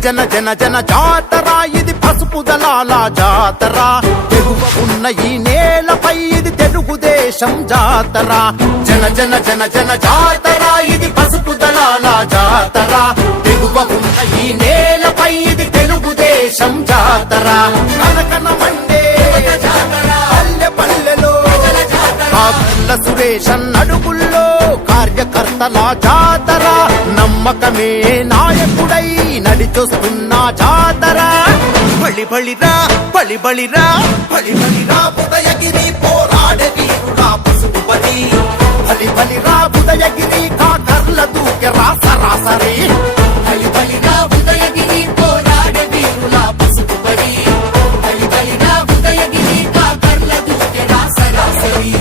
జన జన జన జాతర ఇది పసుపు దళాల జాతర తెగువ ఉన్న ఈ నేలపై ఇది తెలుగుదేశం జాతర జన జన జన జన జాతర ఇది పసుపు దళాల జాతర తెగువ ఉన్న ఈ నేలపై ఇది తెలుగుదేశం జాతర కనకన మండే పల్లె పల్లెలో కాకుల సురేశన్ అడుగుల్లో కార్యకర్తల జాతర నమ్మకమే నాయకుడై నడిచొస్తున్న జాతర బలి బలిరా బలి బలిరా బలి బలిరా ఉదయగిరి పోరాడే వీరుడా పసుపు బలి బలి బలిరా ఉదయగిరి కాకర్ల దూకెరా సరాసరి బలి బలిరా ఉదయగిరి పోరాడే వీరులా పసుపు బలి బలి బలిరా ఉదయగిరి కాకర్ల దూకెరా సరాసరి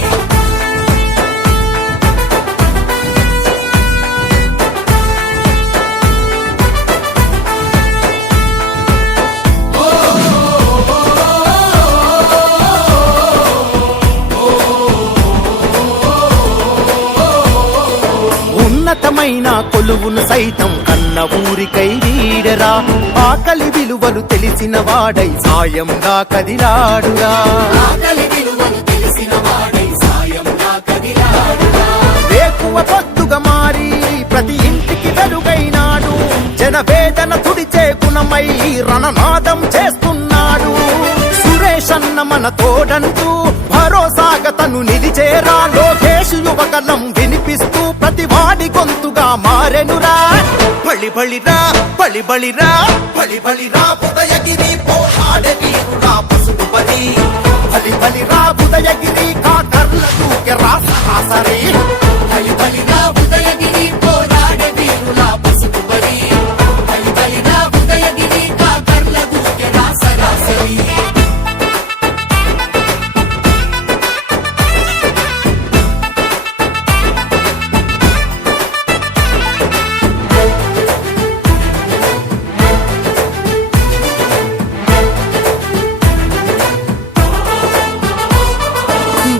ఉన్నతమైన కొలువును సైతం కన్న ఊరికై వీడరా ఆకలి విలువలు తెలిసిన వాడై సాయంగా కదిలాడురా ఆకలి విలువలు తెలిసిన వాడై సాయంగా కదిలాడురా వేకువ పొద్దుగా మారి ప్రతి ఇంటికి వెలుగైనాడు జనవేదన తుడిచే గుణమై రణనాదం చేస్తున్నాడు సురేష్ అన్న మన తోడంటూ భరోసాగా తను నిలిచేరా లోకేష్ యువగలం వినిపిస్తూ ప్రతి వాడి గొంతుగా మారెనురా బలి బలిరా బలి బలిరా బలి బలిరా ఉదయగిరి పోరాడే వీరుడా పసుపు బలి బలి బలిరా ఉదయగిరి కాకర్ల దూకెరా సరాసరి బలి బలిరా ఉదయగిరి పోరాడే వీరులా పసుపు బలి బలి బలిరా ఉదయగిరి కాకర్ల దూకెరా సరాసరి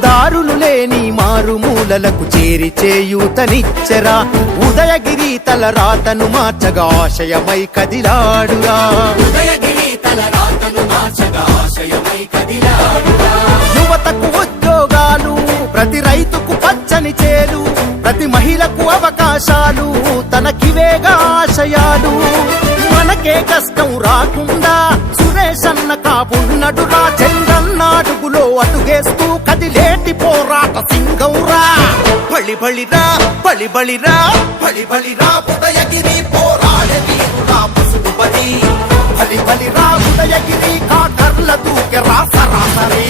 దారులు లేని మారుమూలలకు చేరి చేయూతనిచ్చరా ఉదయగిరి తల రాతను మార్చగా ఆశయమై కదిలాడురా ఉదయగిరి తల రాతను మార్చగా ఆశయమై కదిలాడురా యువతకు ఉద్యోగాలు ప్రతి రైతుకు పచ్చని చేలు ప్రతి మహిళకు అవకాశాలు తనకివేగా ఆశయాలు మనకే కష్టం రాకుండా సురేష్ అన్న కాపున్నడురా చంద్రన్నాడుగులో అడుగేస్తూ కదిలేటి పోరాట సింగౌరా బలి బలిరా బలి బలిరా బలి బలిరా ఉదయగిరి పోరాడే వీరుడా పసుపు బలి బలి బలిరా ఉదయగిరి కాకర్ల దూకెరా సరాసరి